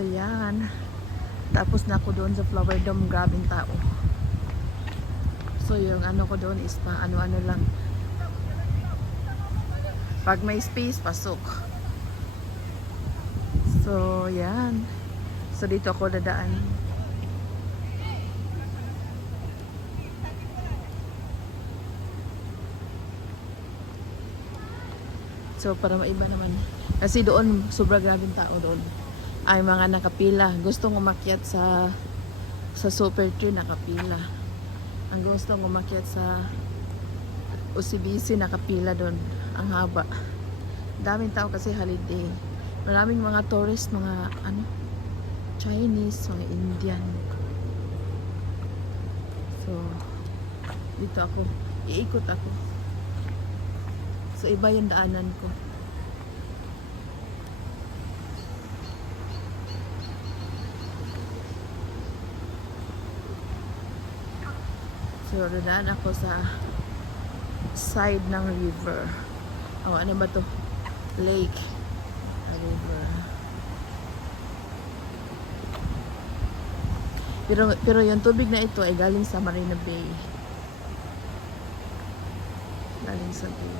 So yan. Tapos na ako doon sa Flower Dome. Grabing tao. So yung ano ko doon is pa ano-ano lang. Pag may space, pasok. So yan. So dito ako dadaan. So para maiba naman. Kasi doon sobrang grabing tao doon. Ay mga nakapila. Gustong umakyat sa Super Tree, nakapila. Ang gustong umakyat sa OCBC, nakapila doon. Ang haba. Daming tao kasi holiday. Maraming mga tourist, mga ano, Chinese, mga Indian. So dito ako, iikot ako. So iba yung daanan ko. So dadaan ako sa side ng river. Oh, ano ba to? Lake. A river. Pero yung tubig na ito ay galing sa Marina Bay. Galing sa bay.